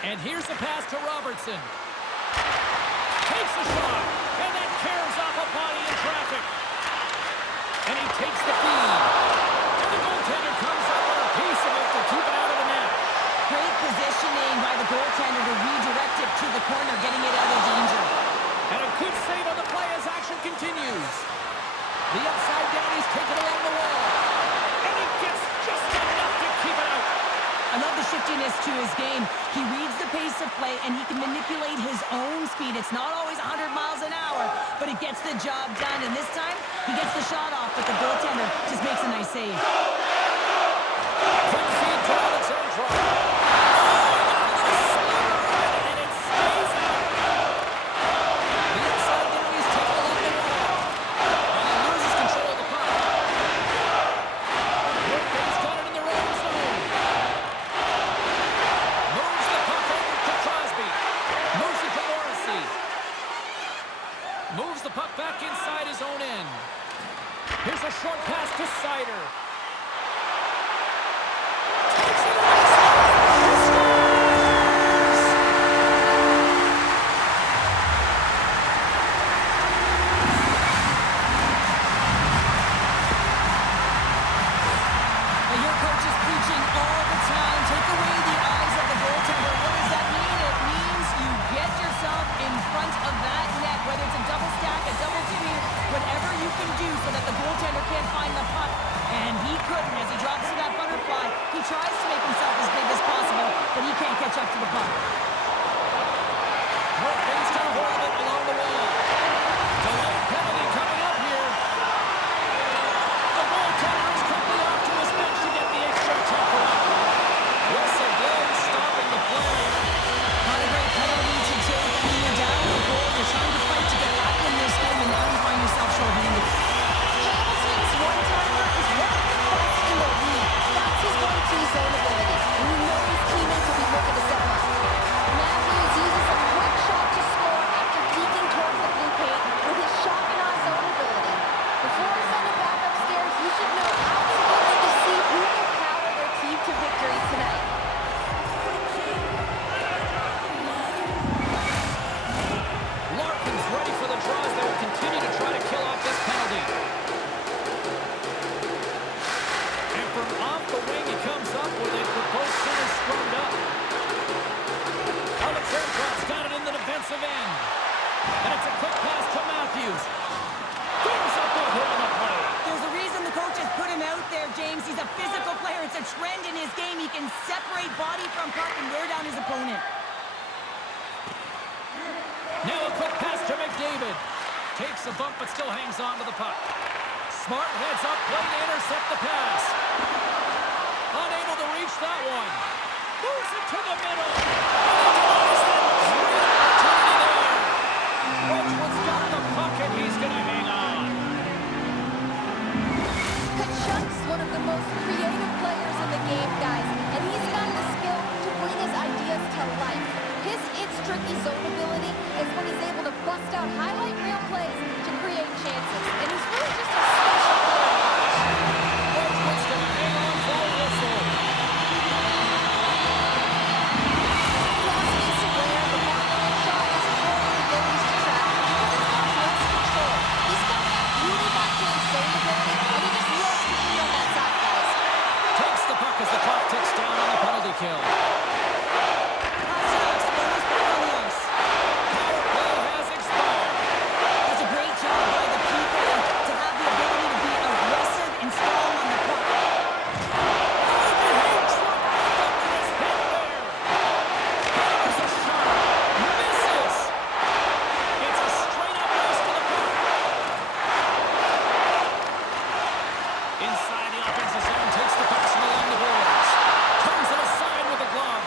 And here's the pass to Robertson. Takes a shot, and that caroms off a body in traffic. And he takes the feed. And the goaltender comes up with a piece of it to keep it out of the net. Great positioning by the goaltender to redirect it to the corner, getting it out of danger. And a good save on the play as action continues. The upside down, he's taken along the wall. And he gets just enough to keep it out. I love the shiftiness to his game. He reads the pace of play, and he can manipulate his own speed. It's not always 100 miles an hour, but it gets the job done. And this time, he gets the shot off, but the goaltender just makes a nice save. Quick feed to Alexandra. And it stays out. The upside down, he's taken along the wall. And he loses control of the puck. He's got it in the wrong zone. Moves the puck over to Crosby. Moves it to Morrissey. Moves the puck back inside his own end. Here's a short pass to Sider. Takes it away. He scores! Well, your coach is preaching all the time. Take away the eyes of the goaltender. What does that mean? It means you get yourself in front of that net, whether it's a double stack, a double team, whatever you can do so that the goaltender can't find the puck. And he couldn't. As he drops to that butterfly, he tries to make himself as big as possible, but he can't catch up to the puck. Morgan's got a hold of it along the wall. Delayed penalty coming up here. The goaltender is quickly off to his bench to get the extra tackle. Whistle blows, stopping the play. Not a great penalty to take when you're down a goal. You're trying to fight to get back in this game, and now you find yourself short-handed. Hamilton's one-timer is one of the best in the league. That's his 1-2 zone ability, and you know his teammates will be looking to set him up. Matthews uses a quick shot to score after peeking towards the blue paint with his shot and on zone ability. Before I send it back upstairs, you should know I'll be looking to see who will power their team to victory tonight. Larkin's ready for the draws. They will continue to try to kill off this penalty. And from off the wing, he comes up with it with both centers scrummed up. Alexandrov's got it in the defensive end. And it's a quick pass to Matthews. There's a good hit on the play. There's a reason the coach has put him out there, James. He's a physical player. It's a trend in his game. He can separate body from puck and wear down his opponent. Now a quick pass to McDavid. Takes a bump but still hangs on to the puck. Smart heads up, play to intercept the pass. Unable to reach that one. Moves it to the middle. Great opportunity there. Wedgwood's got the puck and he's going to hang on. Kachuk's one of the most creative players in the game, guys, and he's got the skill to bring his ideas to life. His It's Tricky zone ability is when he's able to bust out highlight reel plays to create chances, and he's really just a special player to watch. Wedgwood's going to hang on for a whistle. Crosby's rare, the ball-line shot has all his abilities to track because it's got most control. He's got that beauty backhand zone ability, and he just loves to be on that side, guys. Takes the puck as the clock ticks down on the penalty kill. Pasternak's almost back on the ice. Power play has expired. That's a great job by the people to have the ability to be aggressive and strong on the puck. There's a shot. Misses. It's a straight-up race to the puck. Inside the offensive zone, takes the pass from along the boards. Turns it aside with a glove.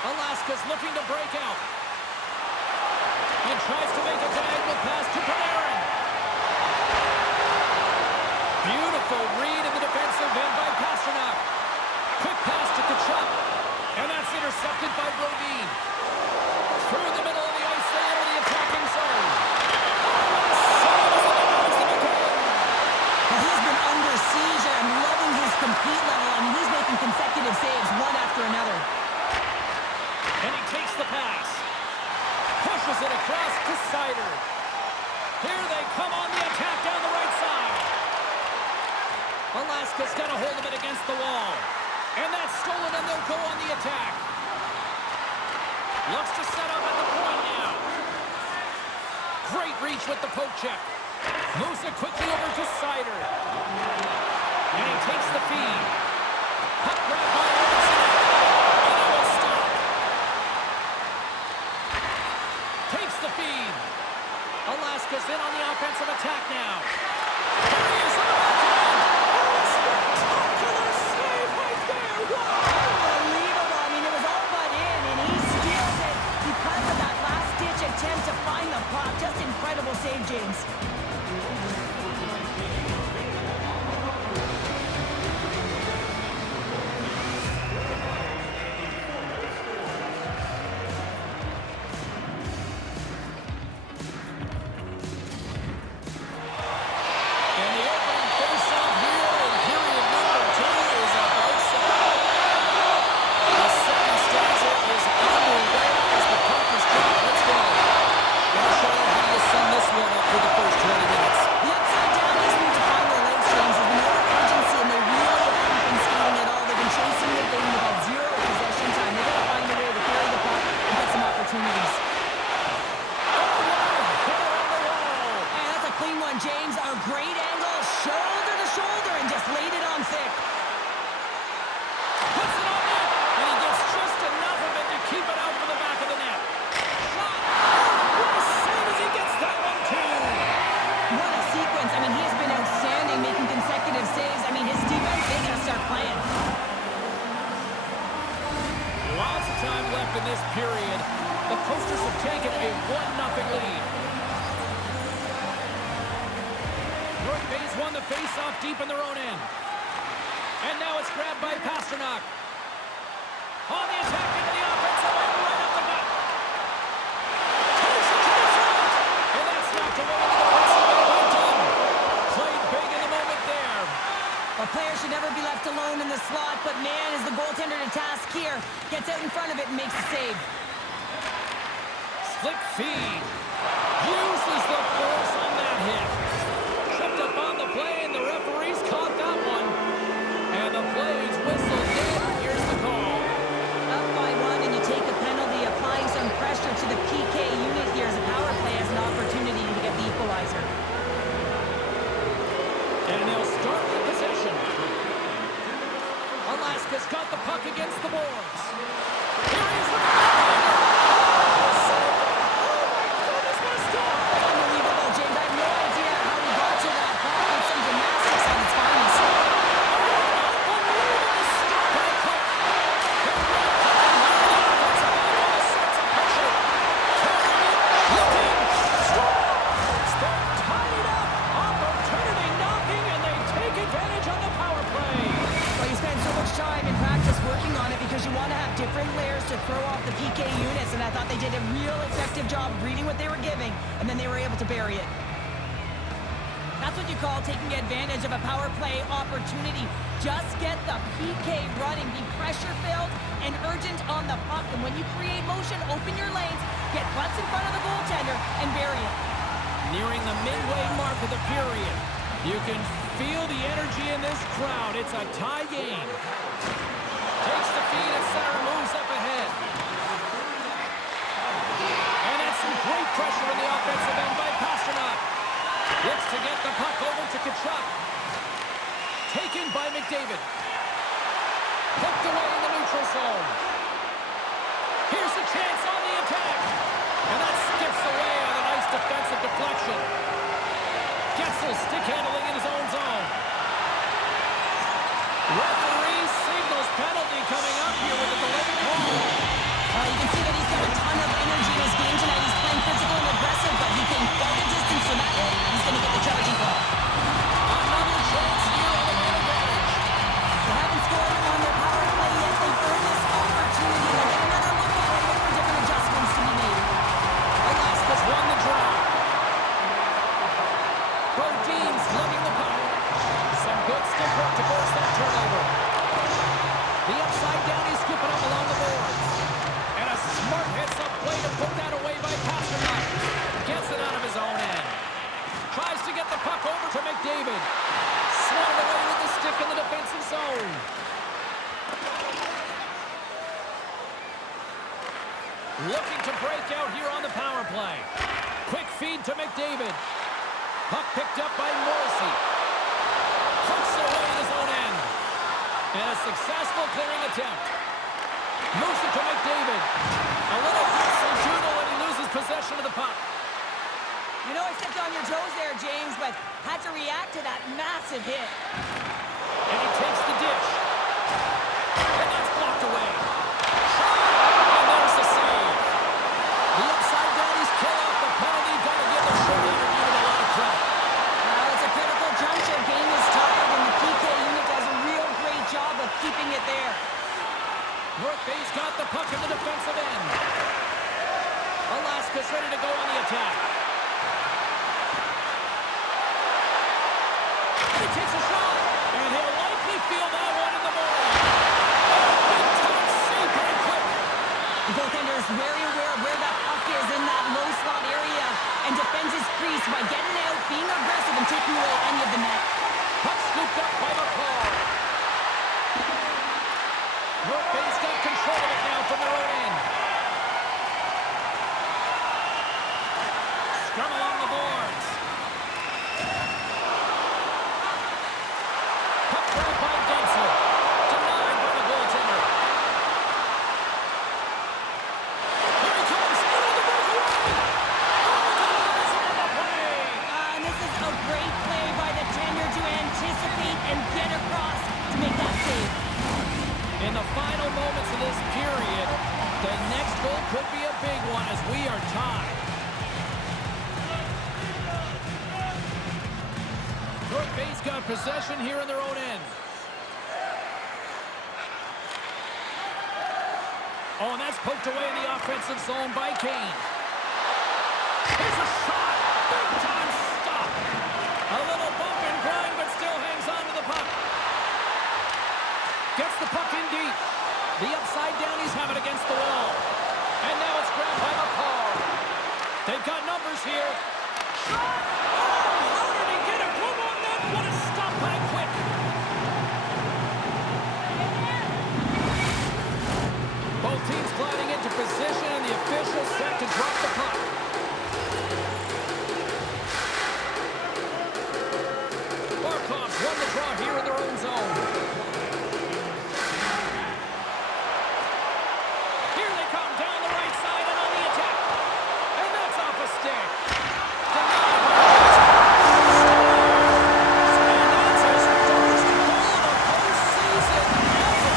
Alaska's looking to break out. And tries to make a diagonal pass to Panarin. Beautiful read in the defensive end by Pasternak. Quick pass to Kachuk. And that's intercepted by Brodin. Through the middle of the ice, they enter the attacking zone. Save as it denies them again. Well, he's been under siege. I'm loving his compete level. I mean, he's making consecutive saves one after another. the pass. Pushes it across to Sider. Here they come on the attack down the right side. Alaska's got a hold of it against the wall. And that's stolen, and they'll go on the attack. Looks to set up at the point now. Great reach with the poke check. Moves it quickly over to Sider. And he takes the feed. Puck grab by Rd2. And it will stop. Takes the feed. Alaska's in on the offensive attack now. Here he is on the backhand. Oh, a spectacular save right there. Wow. Unbelievable. I mean, it was all but in, and he steals it because of that last-ditch attempt to find the puck. Just incredible save, James. And the opening face-off here in period number 2 is about set. The second stanza is underway as the puck is dropped. Let's go. Gonna show you how you sum this one up for the first 20 minutes. The upside down is need to find their legs, James. There's been no urgency, and they really haven't been skating at all. They've been chasing the game. They've had zero possession time. They've got to find a way to carry the puck and get some opportunities. And that's a clean one, James. A great angle, shoulder to shoulder, and just laid it on thick. Puts it on net, and he gets just enough of it to keep it out for the back of the net. Shot. What a save as he gets that one, too. What a sequence. I mean, he has been outstanding, making consecutive saves. I mean, his defense, they got to start playing. Lots of time left in this period. The Coasters have taken a 1-0 lead. North Bay's won the face-off deep in their own end. And now it's grabbed by Pasternak. On the attack into the offensive end, right up the gut. Takes it to the front. And that's knocked away in the defensive end by Dunn. Played big in the moment there. A player should never be left alone in the slot, but man, is the goaltender to task here. Gets out in front of it and makes the save. Slick feed. Uses the force on that hit. Tripped up on the play, and the referees caught that one. And the play's whistled in. Here's the call. Up by 1, and you take a penalty, applying some pressure to the PK unit here as a power play has an opportunity to get the equalizer. And they'll start with possession. Alaska's got the puck against the boards. Here he is with the backhander. Oh, saved it. Oh, my goodness, what a stop. Unbelievable, James. I have no idea how he got to that puck with some gymnastics on his finest. Unbelievable stop by Cook. They're right coming here in the offensive end. All the sorts of pressure. Carrying it, looking, scores. They're tied it up. Opportunity knocking, and they take advantage on the power play. Well, you spend so much time in practice working on it because you want to have different layers to throw off the PK units, and I thought they did a real effective job of reading what they were giving, and then they were able to bury it. That's what you call taking advantage of a power play opportunity. Just get the PK running, be pressure-filled and urgent on the puck, and when you create motion, open your lanes, get butts in front of the goaltender, and bury it. Nearing the midway mark of the period. You can feel the energy in this crowd. It's a tie game. Takes the feed at center, moves up ahead. And that's some great pressure in the offensive end by Pasternak. Looks to get the puck over to Kachuk. Taken by McDavid. Hooked away in the neutral zone. Here's a chance on the attack. And that skips away on a nice defensive deflection. Getsel stick handling in his own zone. Referee signals penalty coming up here with a delayed call. You can see that he's got a ton of energy in his game tonight. He's playing physical and aggressive, but he can go the distance for that hit. He's going to get the charging call. Another chance here on the man advantage. They haven't scored on their power play yet. They've earned this opportunity. They'll get another look at it, look for different adjustments to be made. Alaska's won the draw. Brodin's lugging the puck. Some good stick work to force that turnover. The upside down, he's scooping up along the Looking to break out here on the power play. Quick feed to McDavid. Puck picked up by Morrissey. Pucks it away in his own end. And a successful clearing attempt. Moves it to McDavid. A little doodle when he loses possession of the puck. You know I stepped on your toes there, James, but had to react to that massive hit. And he takes the dish. And that's blocked away. And there's the save. The upside down, kill off the penalty. Got to give the shorthander unit a lot of credit. Now it's a critical juncture. Game is tied, and the PK unit does a real great job of keeping it there. North Bay's got the puck in the defensive end. Alaska's ready to go on the attack. He takes a shot, and he'll likely feel that one in the morning. Big time save by Quick. The goaltender is very aware of where that puck is in that low slot area and defends his crease by getting out, being aggressive, and taking away any of the net. Puck scooped up by McCall. North Bay's got control of it now from their own end. Scrum along the boards. Puck grab by Gunsel. Denied by the goaltender. Here he comes. Into the breakaway. And this is a great play by the tender to anticipate and get across to make that save. In the final moments of this period, the next goal could be a big one as we are tied. North Bay's got possession here in their own end. Oh, and that's poked away in the offensive zone by Kane. Here's a shot. Big time stop. A little bump and grind, but still hangs on to the puck. Gets the puck in deep. The upside down, he's having against the wall. And now it's grabbed by McCall. They've got numbers here. Shot! Oh, how did he get a glove on that? What a stop by Quick. Both teams gliding into position, and the official set to drop the puck. Barkov's won the draw here in their own zone. Here they come down the right side and on the attack. And that's off a stick. Denied by and that's his first goal of the postseason ever.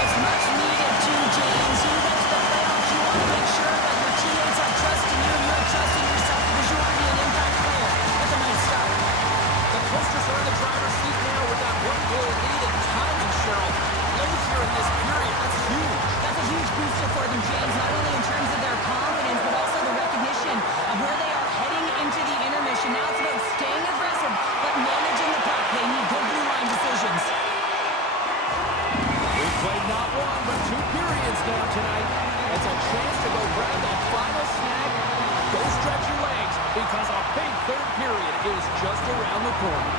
It's much needed too, James. You get to the playoffs, you want to make sure that your teammates are trusting you and you're trusting yourself because you want to be an impact player. That's a nice start. The Coasters are in the driver's seat now with that one-goal lead, and timing, Cheryl, late here in this period. That's huge. That's a huge booster for them, James, not only in terms of their confidence, but also the recognition of where they are heading into the intermission. Now it's about staying aggressive, but managing the puck. They need good blue line decisions. We've played not one, but two periods now tonight. It's a chance to go grab that final snag. Go stretch your legs, because a big third period is just around the corner.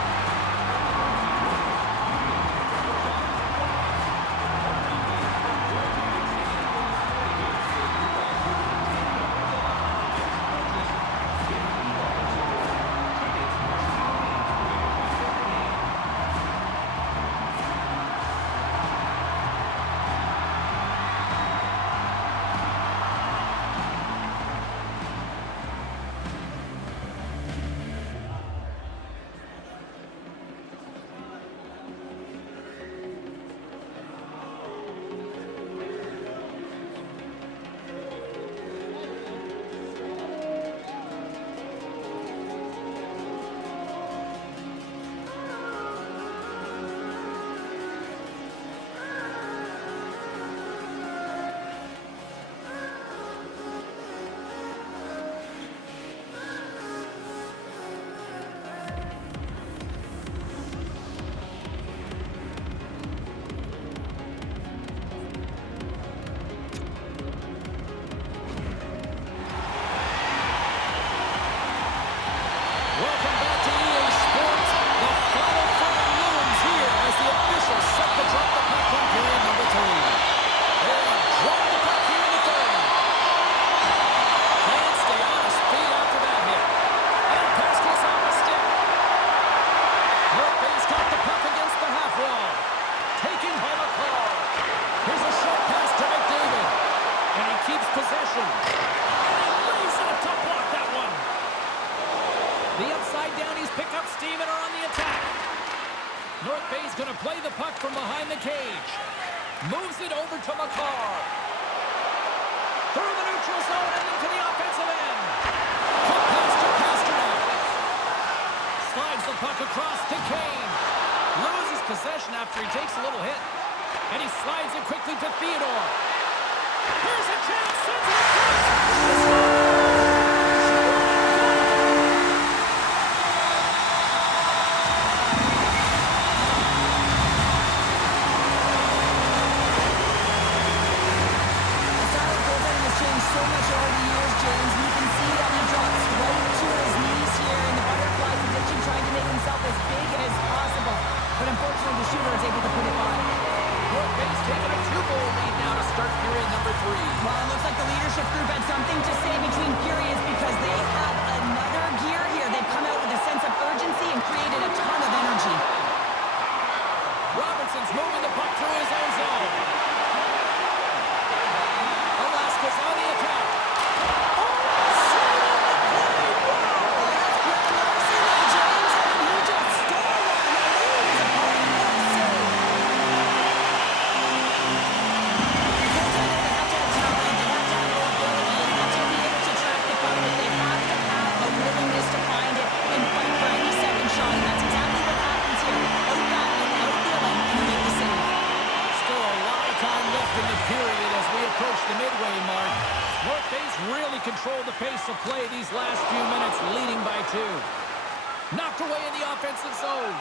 keeps possession. And he lays out to block that one. The upside downies pick up steam and are on the attack. North Bay's going to play the puck from behind the cage. Moves it over to McCarr. Through the neutral zone and into the offensive end. Cut pass to Pasternak. Slides the puck across to Kane. Loses possession after he takes a little hit. And he slides it quickly to Theodore. Here's a chance. Sends it across. So much over the years, James. You can see that he drops right to his knees here in the butterfly position, trying to make himself as big as possible. But unfortunately, the shooter is able to put it by. North Bay's taking a 2-goal lead now to start period number 3. Well, it looks like the leadership group had something to say between periods because they have another gear here. They've come out with a sense of urgency and created a ton of energy. Robertson's moving the puck through his own zone. Alaska's on the attack. The midway mark. North Bay's really controlled the pace of play these last few minutes, leading by 2. Knocked away in the offensive zone.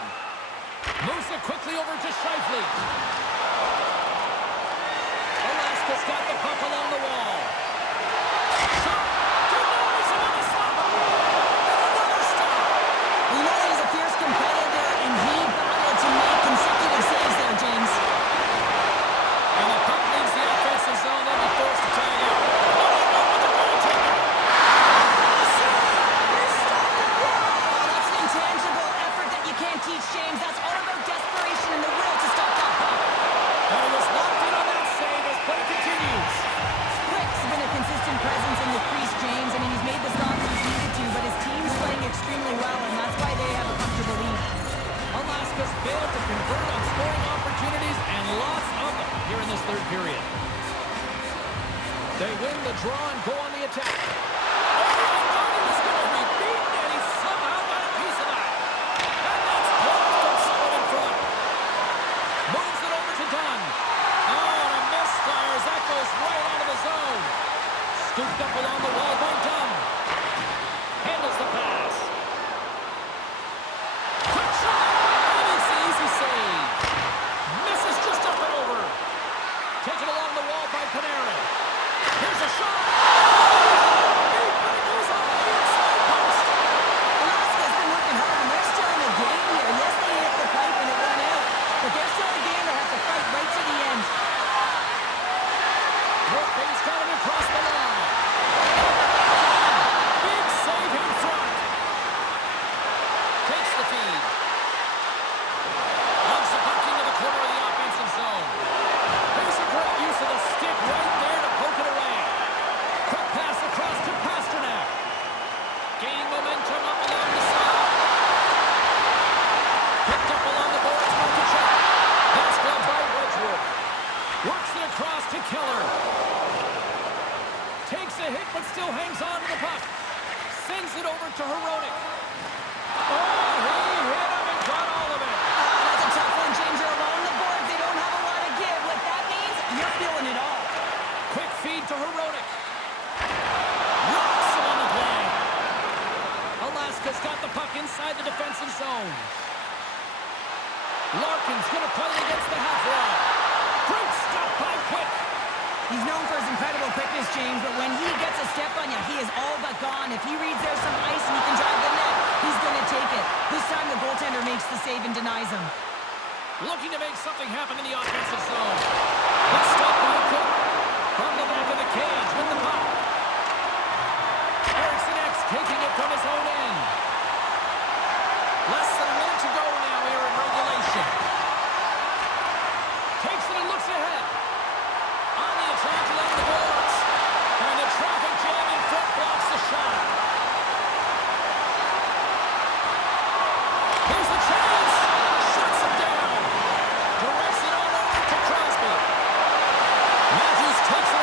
Moves it quickly over to Scheifele. Alaska's got the puck along the wall. Shot. Denies him on the stop. And another stop. You know he's a fierce competitor, and he battled to make consecutive saves there, James. And the puck leaves the offensive zone. They'll be forced to tie it up. That's an intangible effort that you can't teach, James. That's all about desperation and the will to stop that puck. And it was locked in on that save as play continues. Quick's been a consistent presence in the crease, James. I mean, he's made the stops he's needed to, but his team's playing extremely well, and that's why they have a comfortable lead. Alaska's failed to convert on scoring opportunities, and lots of them here in this third period. They win the draw and go on the attack. Oh, I thought he was going to be beaten, and he somehow got a piece of that. And that's blocked from someone in front. Moves it over to Dunn. Oh, and a misfire as that goes right out of the zone. Scooped up along the wall by Dunn. Handles the pass. Quick shot. And it's an easy save. Misses just up and over. Taken along the wall by Panarin. Here's a shot. But it goes off the inside post. Alaska's been working hard, and they're still in the game here. Yes, they hit the pipe and it went out, but they're still in the game. They have to fight right to the end. North Bay's got him across the line. Big save in front. Takes the feed. Launches the puck into the corner of the offensive zone. There's a great use of the stick right there to poke it away. Quick pass across to Pasternak. Gaining momentum up along the side. Picked up along the boards by Kachuk. That's gloved by Wedgwood. Works it across to Keller. Takes a hit but still hangs on to the puck. Sends it over to Hronek. Oh, he hit him and got all of it. That's a tough one, James. You're along the boards. They don't have a lot of give. What that means, you're feeling it all. Quick feed to Hronek. Rocks him on the play. Alaska's got the puck inside the defensive zone. Larkin's going to play it against the half wall. Great stop by Quick. He's known for his incredible quickness, James, but when he gets a step on you, he is all but gone. If he reads there's some ice and he can drive the net, he's going to take it. This time the goaltender makes the save and denies him. Looking to make something happen in the offensive zone. Good stop by Quick. From the back of the cage with the puck. Eriksson X taking it from his own end. Less than a minute to go now here in regulation. Takes it and looks ahead. On the attack along the boards. takes it